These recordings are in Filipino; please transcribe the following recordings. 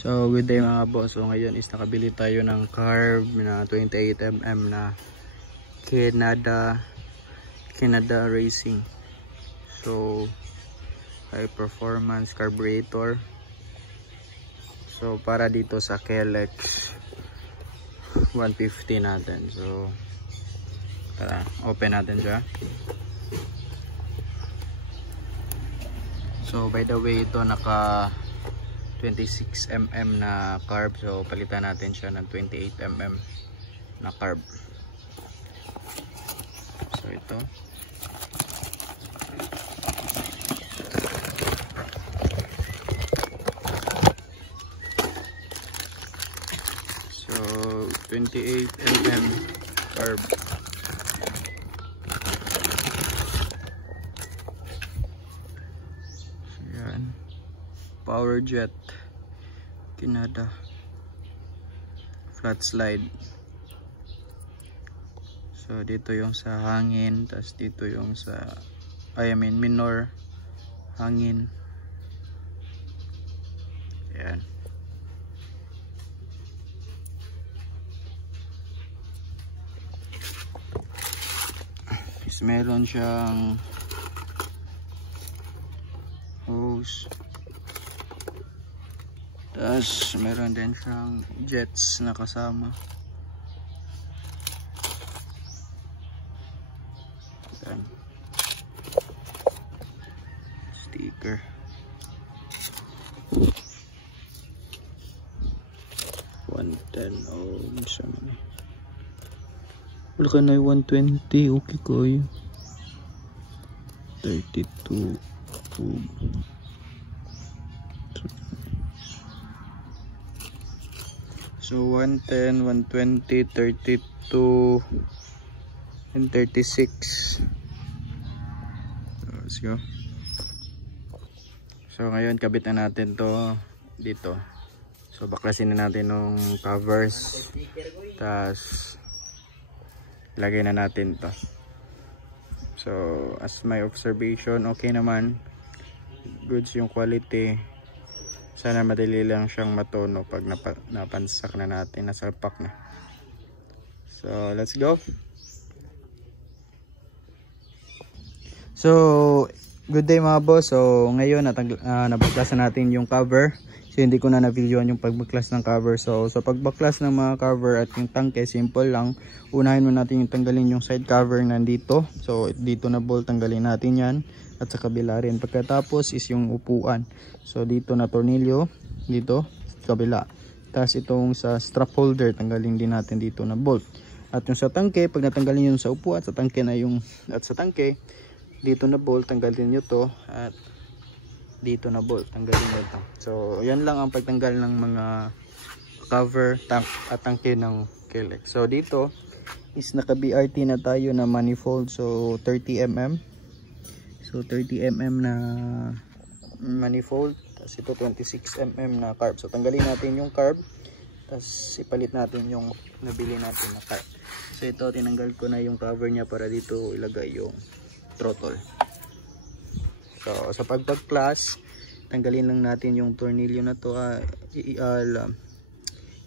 So good day mga boss. So ngayon is nakabili tayo ng carb na 28mm na Canada Racing. So high performance carburetor. So para dito sa KLX 150 natin. So tara, open natin siya. So by the way, ito naka 26mm na carb, so palitan natin siya ng 28mm na carb. So ito, so 28mm carb. So yan, Power Jet Canada flat slide. So dito yung sa hangin, tas dito yung sa minor hangin. Ayan. Is meron siyang hose. Tapos meron din siyang jets na kasama. Ayan. Sticker. $110 naman. Wala ka na 120. Okay ko yun. 32. So 110, 120, 32, and 36. So, let's go. So ngayon kabit na natin to dito. So baklasin na natin ng covers. Tapos lagay na natin to. So as my observation, okay naman. Goods yung quality. Sana madali lang siyang matono pag napansak na natin, nasalpak na. So let's go. So good day mga boss. So ngayon nabaklas na natin yung cover. So hindi ko na na-videoan yung pagbaklas ng cover. So sa pagbaklas ng mga cover at yung tangke, simple lang. Unahin mo natin yung tanggalin yung side cover nandito. So dito na bolt, tanggalin natin yan. At sa kabila rin. Pagkatapos is yung upuan. So dito na tornilyo, dito sa kabila. Tapos itong sa strap holder, tanggalin din natin dito na bolt. At yung sa tangke, pag natanggalin yung sa upuan, sa tangke na yung, at sa tangke, dito na bolt, tanggalin nyo to. At dito na bolt, tanggalin nyo to. So yan lang ang pagtanggal ng mga cover at tangke ng KLX. So dito is naka BRT na tayo na manifold. So 30mm. So 30mm na manifold. Tapos ito 26mm na carb. So tanggalin natin yung carb. Tapos ipalit natin yung nabili natin na carb. So ito tinanggal ko na yung cover niya para dito ilagay yung throttle. So sa pagpag-class, tanggalin lang natin yung tornilyo na to.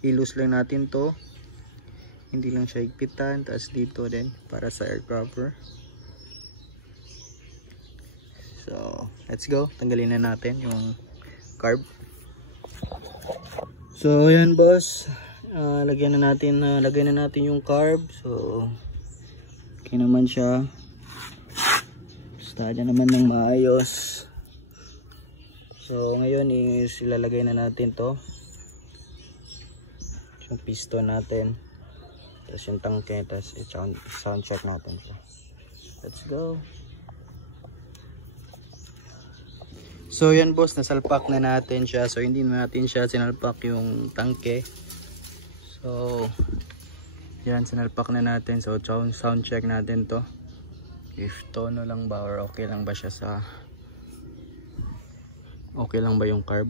I-loose lang natin to. Hindi lang siya higpitan. Tapos dito din para sa air cover. So let's go, tanggalin na natin yung carb. So ayan boss, lagay na natin yung carb. So okay naman siya, basta dyan naman ng maayos. So ngayon is ilalagay na natin to, yung piston natin, tapos yung tangke, tapos sound check natin siya. Let's go. So yan boss, nasalpak na natin siya. So hindi na natin siya sinalpak yung tangke. So yan, sinalpak na natin. So sound check natin to, if tono lang ba or okay lang ba siya sa, okay lang ba yung carb.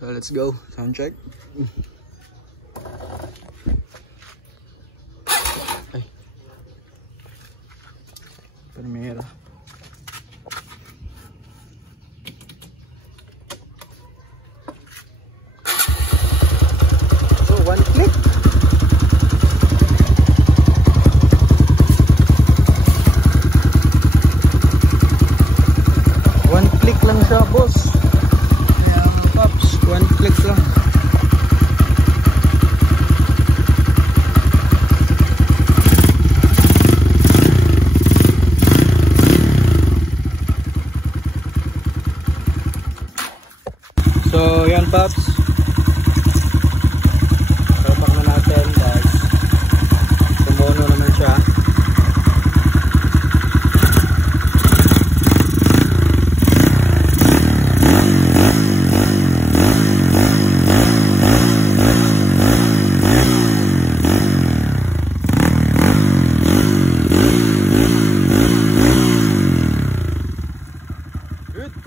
So let's go, sound check. Primera. So, one click. One click lang siya, boss. Kaya mga paps, one click lang. So, yan paps. Tapak na natin dahil tumuno naman siya. Good.